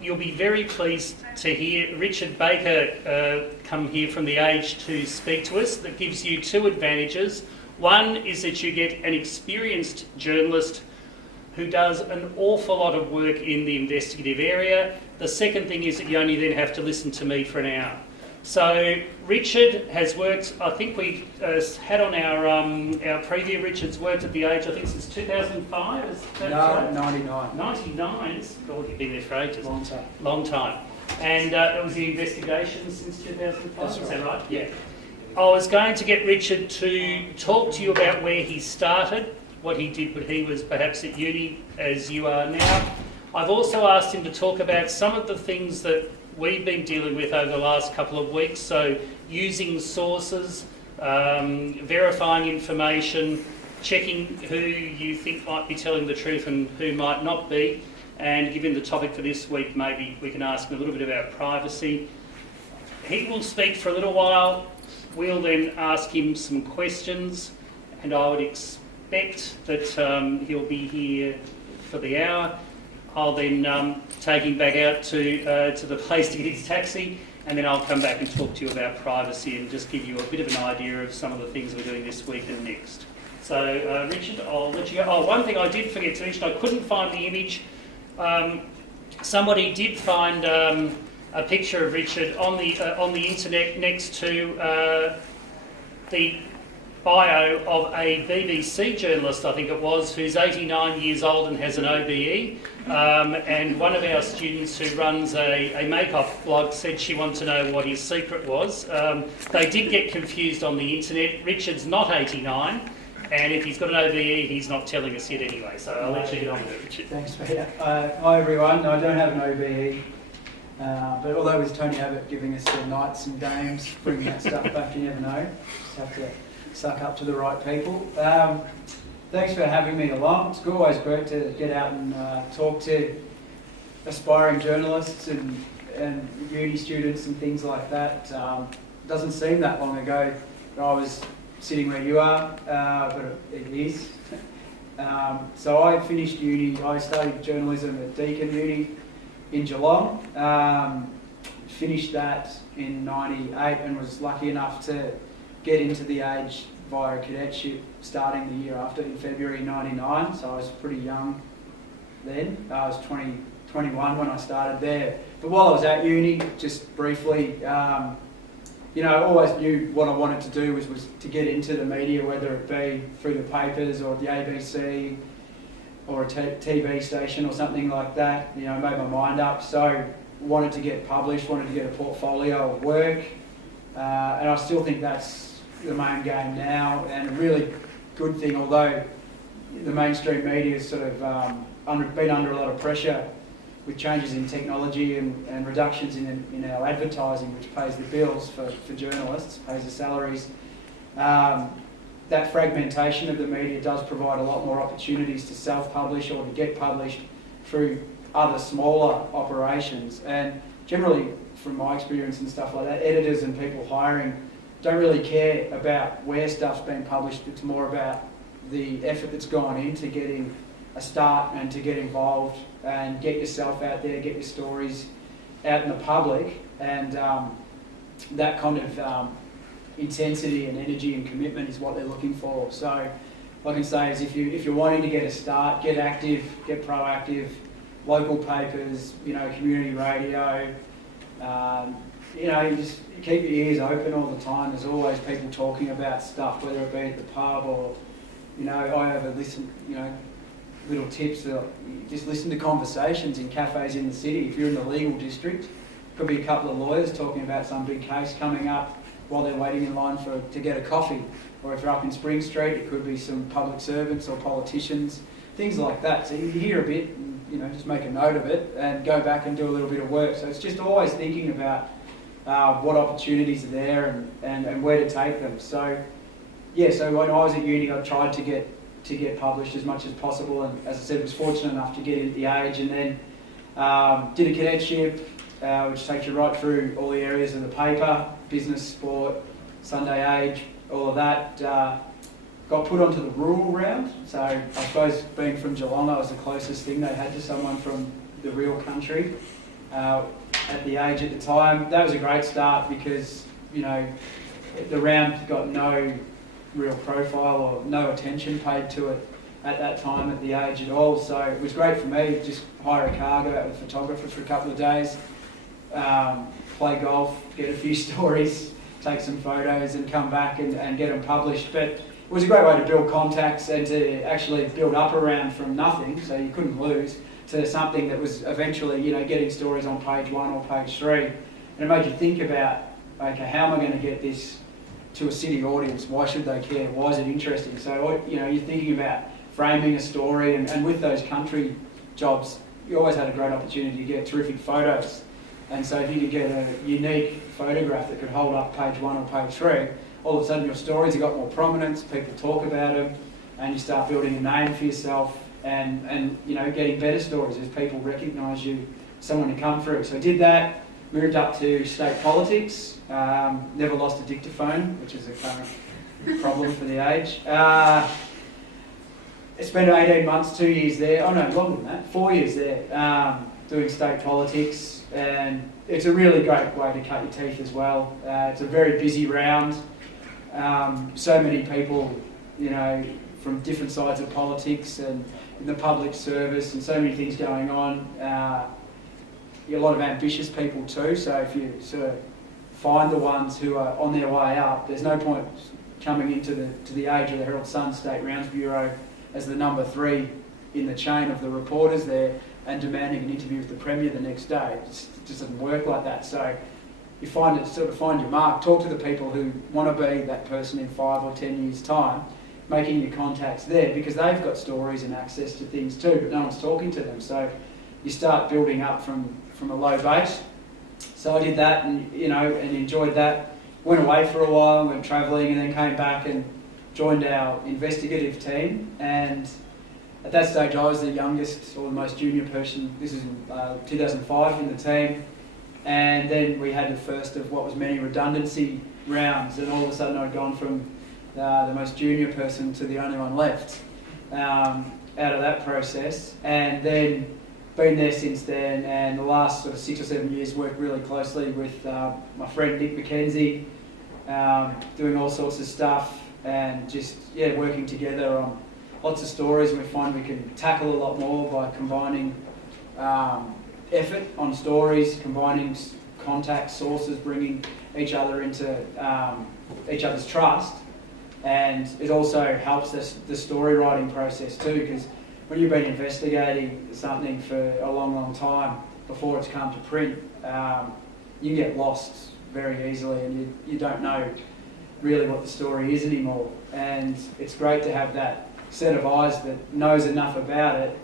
You'll be very pleased to hear Richard Baker come here from The Age to speak to us. That gives you two advantages. One is that you get an experienced journalist who does an awful lot of work in the investigative area. The second thing is that you only then have to listen to me for an hour. So Richard has worked, I think we had on our preview, Richard's worked at The Age, I think since 2005, is that right? 99. 99, God, you've been there for ages. Long time. Long time. And it was the investigation since 2005, That's is right. that right? Yeah. I was going to get Richard to talk to you about where he started, what he did when he was perhaps at uni as you are now. I've also asked him to talk about some of the things that we've been dealing with over the last couple of weeks, so using sources, verifying information, checking who you think might be telling the truth and who might not be, and given the topic for this week, maybe we can ask him a little bit about privacy. He will speak for a little while, we'll then ask him some questions, and I would expect that he'll be here for the hour. I'll then take him back out to the place to get his taxi, and then I'll come back and talk to you about privacy and just give you a bit of an idea of some of the things we're doing this week and next. So, Richard, I'll let you go. Oh, one thing I did forget to mention, I couldn't find the image. Somebody did find a picture of Richard on the internet next to the bio of a BBC journalist, I think it was, who's 89 years old and has an OBE. And one of our students who runs a make-up blog said she wanted to know what his secret was. They did get confused on the internet. Richard's not 89, and if he's got an OBE, he's not telling us yet anyway. So I'll let you get on with it, Richard. Thanks, Peter. Hi, everyone. No, I don't have an OBE. But although with Tony Abbott giving us the nights and games, bringing that stuff back, you never know. Just have to suck up to the right people. Thanks for having me along. It's always great to get out and talk to aspiring journalists and uni students and things like that. Doesn't seem that long ago I was sitting where you are, but it is. So I finished uni, I studied journalism at Deakin Uni in Geelong. Finished that in '98 and was lucky enough to get into The Age via a cadetship starting the year after in February '99, so I was pretty young then. I was 21 when I started there. But while I was at uni, just briefly, I always knew what I wanted to do was to get into the media, whether it be through the papers or the ABC or a TV station or something like that. Made my mind up, so wanted to get published, wanted to get a portfolio of work, and I still think that's the main game now, and a really good thing, although the mainstream media has sort of been under a lot of pressure with changes in technology and reductions in our advertising, which pays the bills for journalists, pays the salaries. That fragmentation of the media does provide a lot more opportunities to self-publish or to get published through other smaller operations. And generally, from my experience and stuff like that, editors and people hiring don't really care about where stuff's been published. It's more about the effort that's gone into getting a start and to get involved and get yourself out there, get your stories out in the public, and that kind of intensity and energy and commitment is what they're looking for. So what I can say is if you're wanting to get a start, get active, get proactive, local papers, community radio, you just keep your ears open all the time. There's always people talking about stuff, whether it be at the pub or, I ever listen, little tips. Just listen to conversations in cafes in the city. If you're in the legal district, could be a couple of lawyers talking about some big case coming up while they're waiting in line to get a coffee. Or if you're up in Spring Street, it could be some public servants or politicians, things like that. So you hear a bit and, just make a note of it and go back and do a little bit of work. So it's just always thinking about what opportunities are there and where to take them. So when I was at uni, I tried to get published as much as possible, and as I said, was fortunate enough to get into The Age, and then did a cadetship, which takes you right through all the areas of the paper, business, sport, Sunday Age, all of that. Got put onto the rural round, so I suppose being from Geelong, I was the closest thing they had to someone from the real country. at the age at the time. That was a great start because, you know, the round got no real profile or no attention paid to it at that time at the age at all. So it was great for me, just hire a car, go out with a photographer for a couple of days, play golf, get a few stories, take some photos and come back and get them published. But it was a great way to build contacts and to actually build up around from nothing, so you couldn't lose, to something that was eventually, you know, getting stories on page 1 or page 3. And it made you think about, okay, how am I going to get this to a city audience? Why should they care? Why is it interesting? So, you know, you're thinking about framing a story, and with those country jobs, you always had a great opportunity to get terrific photos. And so if you could get a unique photograph that could hold up page 1 or page 3, all of a sudden your stories have got more prominence, people talk about them, and you start building a name for yourself and you know, getting better stories as people recognise you, someone to come through. So I did that, moved up to state politics, never lost a dictaphone, which is a current problem for the age. I spent 18 months, 2 years there, oh no, longer than that, 4 years there, doing state politics, and it's a really great way to cut your teeth as well. It's a very busy round, so many people, you know, from different sides of politics and in the public service, and so many things going on. A lot of ambitious people too, so if you sort of find the ones who are on their way up, there's no point coming into the Age of the Herald Sun State Rounds Bureau as the number 3 in the chain of the reporters there and demanding an interview with the Premier the next day. It just doesn't work like that. So you find your mark, talk to the people who want to be that person in 5 or 10 years' time, making your contacts there, because they've got stories and access to things too, but no one's talking to them. So you start building up from a low base. So I did that, and you know, and enjoyed that. Went away for a while, went travelling, and then came back and joined our investigative team. And at that stage, I was the youngest or the most junior person. This is in 2005 in the team, and then we had the first of what was many redundancy rounds. And all of a sudden, I'd gone from the most junior person to the only one left out of that process, and then been there since then, and the last sort of 6 or 7 years worked really closely with my friend Nick McKenzie, doing all sorts of stuff, and just working together on lots of stories. And we find we can tackle a lot more by combining effort on stories, combining contact sources, bringing each other into each other's trust. And it also helps us the story writing process too, because when you've been investigating something for a long, long time before it's come to print, you get lost very easily, and you don't know really what the story is anymore. And it's great to have that set of eyes that knows enough about it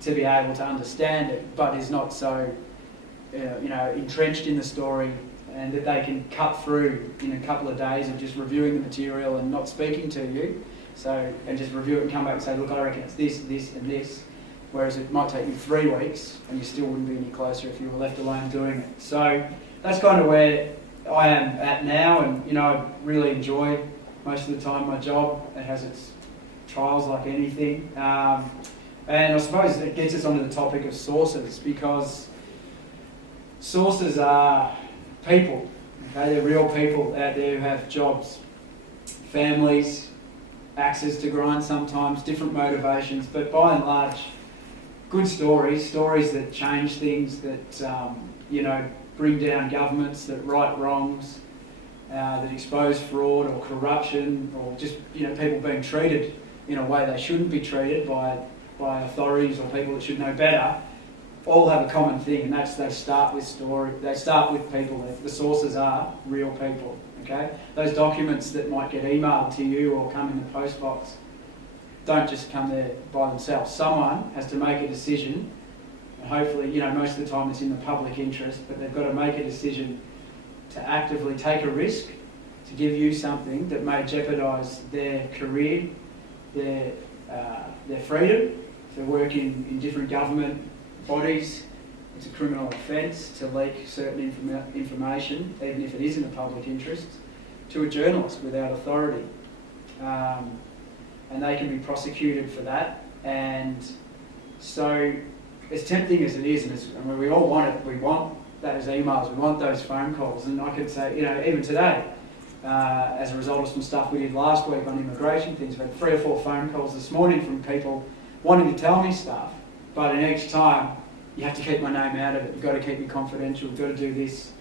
to be able to understand it, but is not so entrenched in the story, and that they can cut through in a couple of days of just reviewing the material and not speaking to you. So, and just review it and come back and say, look, I reckon it's this, this and this. Whereas it might take you 3 weeks and you still wouldn't be any closer if you were left alone doing it. So that's kind of where I am at now, and you know, I really enjoy most of the time my job. It has its trials like anything. And I suppose it gets us onto the topic of sources, because sources are people, okay? They're real people out there who have jobs, families, axes to grind sometimes, different motivations, but by and large, good stories that change things, that bring down governments, that right wrongs, that expose fraud or corruption, or just people being treated in a way they shouldn't be treated by authorities or people that should know better. All have a common thing, and that's they start with story. They start with people. The sources are real people. Okay, those documents that might get emailed to you or come in the post box don't just come there by themselves. Someone has to make a decision, and hopefully, most of the time it's in the public interest, but they've got to make a decision to actively take a risk to give you something that may jeopardise their career, their freedom. If they're working in different government bodies, it's a criminal offence to leak certain information, even if it is in the public interest, to a journalist without authority. And they can be prosecuted for that. And so as tempting as it is, I mean, we all want it. We want those emails, we want those phone calls. And I could say, even today, as a result of some stuff we did last week on immigration things, we had 3 or 4 phone calls this morning from people wanting to tell me stuff. But in each time, you have to keep my name out of it. You've got to keep me confidential. You've got to do this.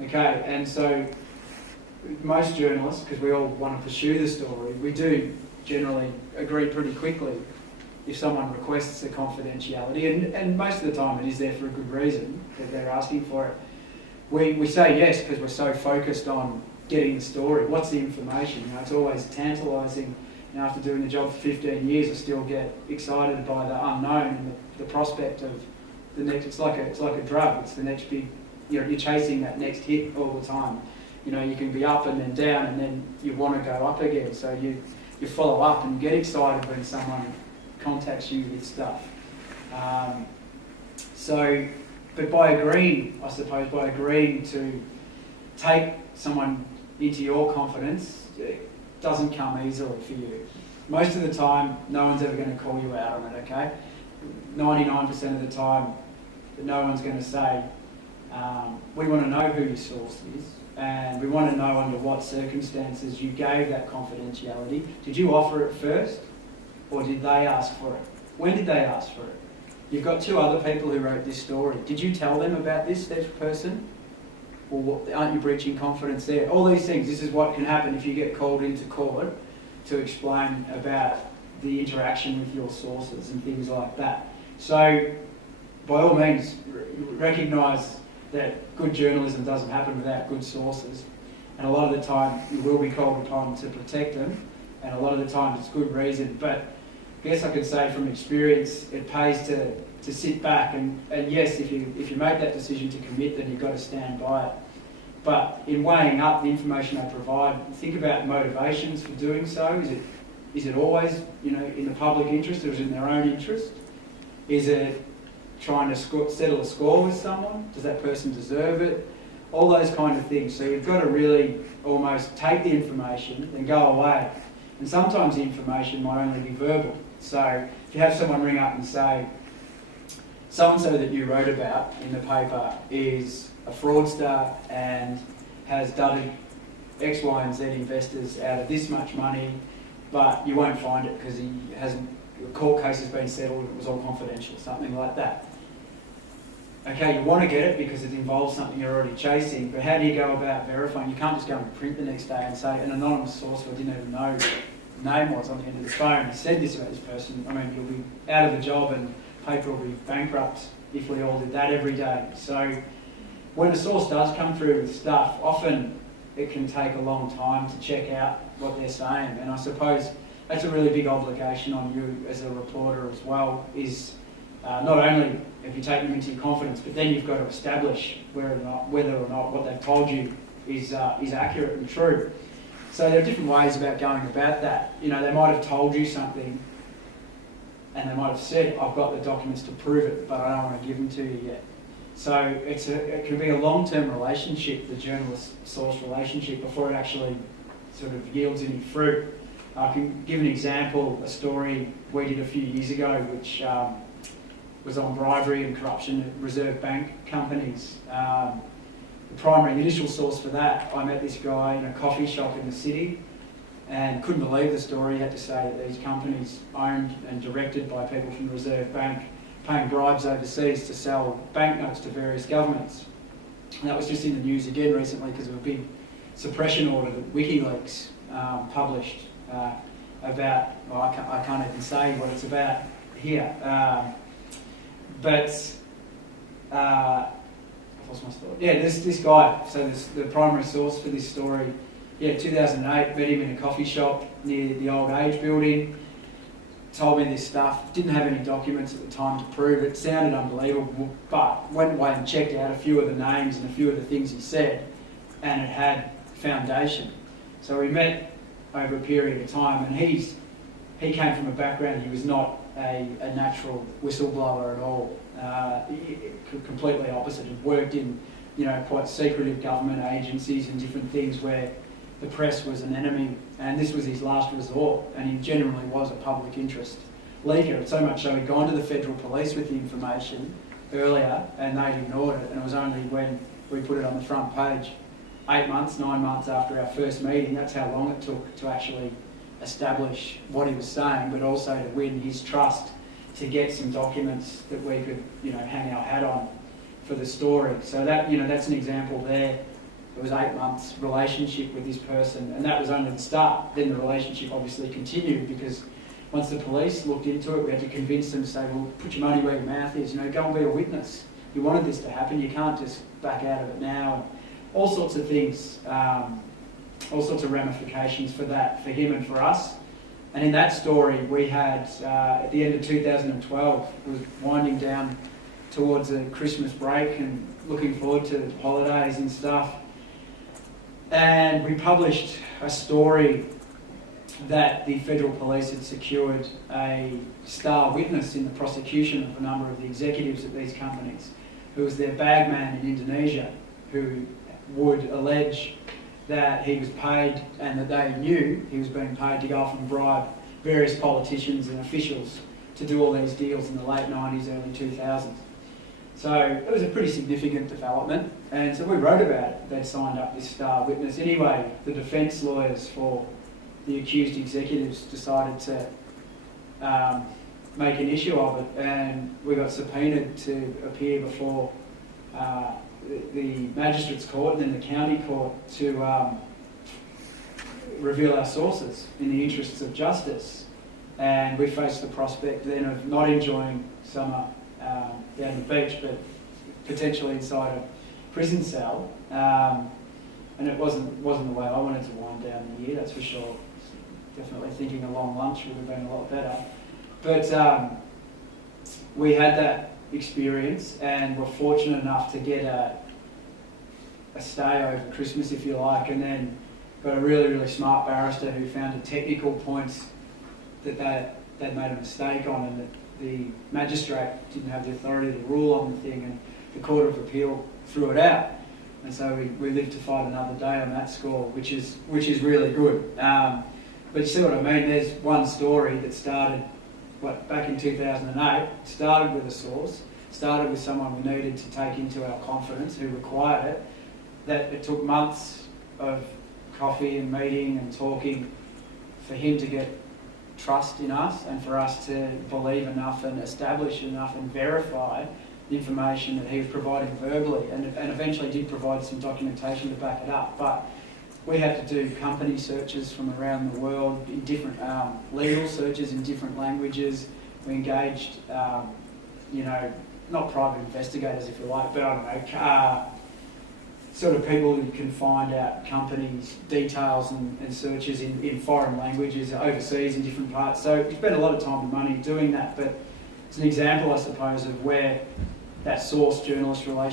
Okay, and so most journalists, because we all want to pursue the story, we do generally agree pretty quickly if someone requests a confidentiality, and most of the time it is there for a good reason that they're asking for it. We say yes because we're so focused on getting the story. What's the information? It's always tantalising. After doing the job for 15 years, I still get excited by the unknown and the prospect of the next. It's like a drug. It's the next big. You're chasing that next hit all the time. You can be up and then down, and then you want to go up again. So you follow up and get excited when someone contacts you with stuff. But by agreeing to take someone into your confidence, it doesn't come easily for you. Most of the time, no one's ever going to call you out on it, okay? 99% of the time, no one's going to say, we want to know who your source is, and we want to know under what circumstances you gave that confidentiality. Did you offer it first, or did they ask for it? When did they ask for it? You've got 2 other people who wrote this story. Did you tell them about this person? Or aren't you breaching confidence there? All these things, this is what can happen if you get called into court to explain about the interaction with your sources and things like that. So, by all means, recognise that good journalism doesn't happen without good sources. And a lot of the time, you will be called upon to protect them. And a lot of the time, it's good reason. But I guess I could say from experience, it pays to sit back and yes, if you make that decision to commit, then you've got to stand by it. But in weighing up the information they provide, think about motivations for doing so. Is it always in the public interest, or is it in their own interest? Is it trying to settle a score with someone? Does that person deserve it? All those kind of things. So you've got to really almost take the information and go away. And sometimes the information might only be verbal. So if you have someone ring up and say, so-and-so that you wrote about in the paper is a fraudster and has done X, Y and Z investors out of this much money, but you won't find it because the court case has been settled, it was all confidential, something like that. Okay, you want to get it because it involves something you're already chasing, but how do you go about verifying? You can't just go and print the next day and say an anonymous source who I didn't even know the name was on the end of the phone and said this about this person. I mean, you'll be out of a job and paper will be bankrupt if we all did that every day. So when a source does come through with stuff, often it can take a long time to check out what they're saying. And I suppose that's a really big obligation on you as a reporter as well, is not only have you taken them into your confidence, but then you've got to establish whether or not what they've told you is accurate and true. So there are different ways about going about that. They might have told you something and they might have said, I've got the documents to prove it, but I don't want to give them to you yet. So it can be a long-term relationship, the journalist-source relationship, before it actually sort of yields any fruit. I can give an example, a story we did a few years ago, which was on bribery and corruption at Reserve Bank companies. The initial source for that, I met this guy in a coffee shop in the city and couldn't believe the story. He had to say that these companies owned and directed by people from the Reserve Bank paying bribes overseas to sell banknotes to various governments. And that was just in the news again recently because of a big suppression order that WikiLeaks published about, well, I can't even say what it's about here. I've lost my thought. Yeah, this guy, so the primary source for this story, 2008, met him in a coffee shop near the old age building, told me this stuff, didn't have any documents at the time to prove it, sounded unbelievable, but went away and checked out a few of the names and a few of the things he said, and it had foundation. So we met over a period of time, and he came from a background, he was not a natural whistleblower at all. Completely opposite. He worked in, quite secretive government agencies and different things where the press was an enemy, and this was his last resort, and he genuinely was a public interest leaker, so much so he'd gone to the federal police with the information earlier and they'd ignored it, and it was only when we put it on the front page 8 months, 9 months after our first meeting, that's how long it took to actually establish what he was saying, but also to win his trust to get some documents that we could, hang our hat on for the story. So that, that's an example there. It was 8 months relationship with this person, and that was only the start. Then the relationship obviously continued, because once the police looked into it, we had to convince them to say, well, put your money where your mouth is, go and be a witness. You wanted this to happen, you can't just back out of it now. And all sorts of things, all sorts of ramifications for that, for him and for us. And in that story, we had, at the end of 2012, it was winding down towards a Christmas break and looking forward to holidays and stuff. And we published a story that the federal police had secured a star witness in the prosecution of a number of the executives at these companies, who was their bagman in Indonesia, who would allege that he was paid, and that they knew he was being paid to go off and bribe various politicians and officials to do all these deals in the late 90s, early 2000s. So it was a pretty significant development, and so we wrote about it. They'd signed up this star witness. Anyway, the defence lawyers for the accused executives decided to make an issue of it, and we got subpoenaed to appear before the magistrates court and then the county court to reveal our sources in the interests of justice. And we faced the prospect then of not enjoying summer down the beach, but potentially inside a prison cell. And it wasn't the way I wanted to wind down the year, that's for sure. Definitely thinking a long lunch would have been a lot better. But we had that experience, and were fortunate enough to get a stay over Christmas, if you like, and then got a really, really smart barrister who found a technical point that they'd made a mistake on, and that the magistrate didn't have the authority to rule on the thing, and the Court of Appeal threw it out. And so we lived to fight another day on that score, which is really good. But you see what I mean? There's one story that started back in 2008, started with a source, started with someone we needed to take into our confidence, who required it, that it took months of coffee and meeting and talking for him to get trust in us, and for us to believe enough and establish enough and verify the information that he was providing verbally, and eventually did provide some documentation to back it up. But we had to do company searches from around the world, in different legal searches in different languages. We engaged, not private investigators, if you like, but I don't know, sort of people who can find out companies' details and searches in foreign languages, overseas in different parts. So we spent a lot of time and money doing that, but it's an example, I suppose, of where that source-journalist relationship